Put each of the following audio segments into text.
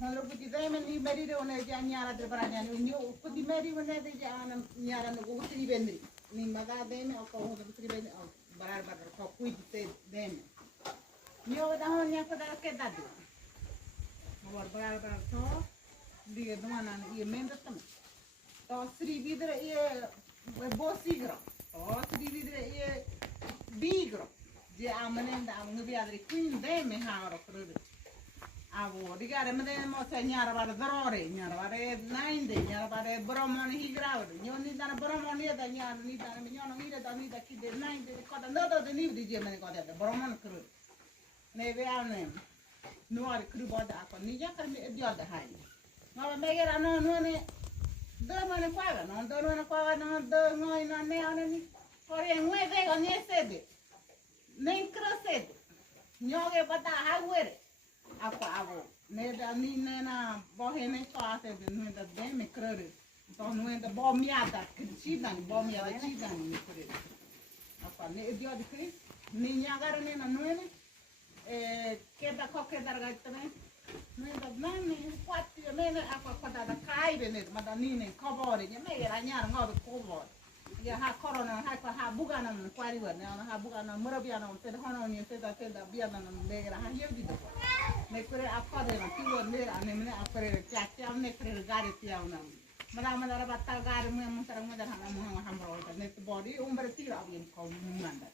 Kalau pergi saya meni meri de one ja nyara de baranya ni pergi meri one de ja nyara no go tri bendri ni maga de me ko ho de tri bendri barar barar ko kui de me ni o da hon nya ko da ke da do barar barar to diga do mana ni menda tam to sri vidre ye bosigro to sri vidre ye bigro je amane da ngi adri queen de me ha ro pro avo digare mede mo se nyara bare drore nyara bare nainde nyara bare bromon higrawde nyoni dana bromon ye da nyara ni dana mi nyono ire da ni da kide nainde ko da nodo de ni di je mene ko da bromon kru ne be ane nuar kru boda ko ni ja kar mi dio da hay no me gera no no ne do mane kwaga no do no kwaga no do ngoi no ne ane ni ore ngwe de ko ni sede nen krosede nyoge bata hagwere apa avo ne da ni ne na bohe ne fate de no da de me crede to no da bomiada que chidan bomiada chidan me crede apa ne dio de cris ni nyagara ne na no ne que da coque da gatene no da nani quatti ne apa quada da kai ne ma da ni ne covore ne me era nyar ngobe covore ya ha corona ha bugana no kwari wa ne ha bugana murabiana on te hono ni te da biana no le era ha yedi do ne kure apa de na tiwo ne ane mene apere chacha ne kure gari tiauna mara mara batta gari mu mun tarang mu darang mu hambro ne body umber tira abin ko manda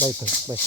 Baik, baik.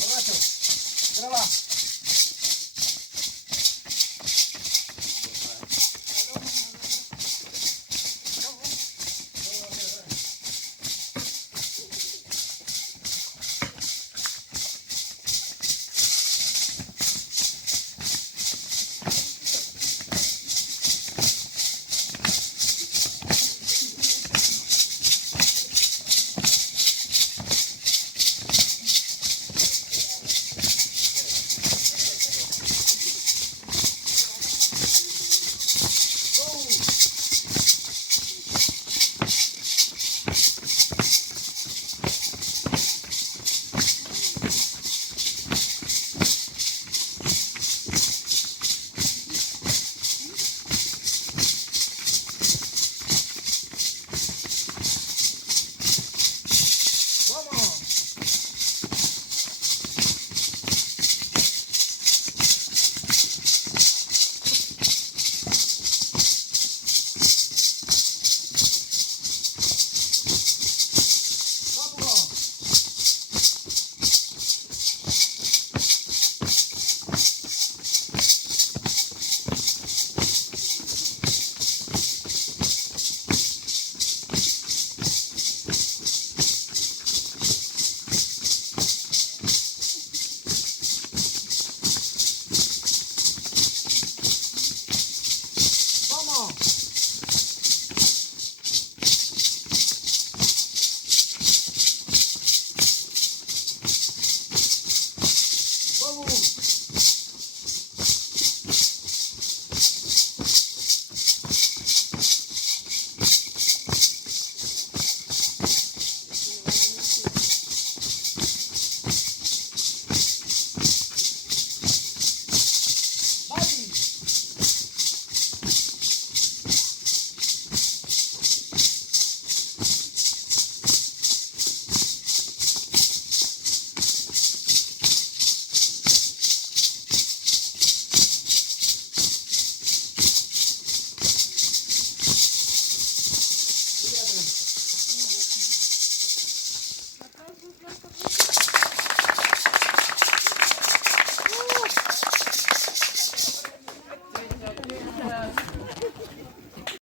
Borracho, graba.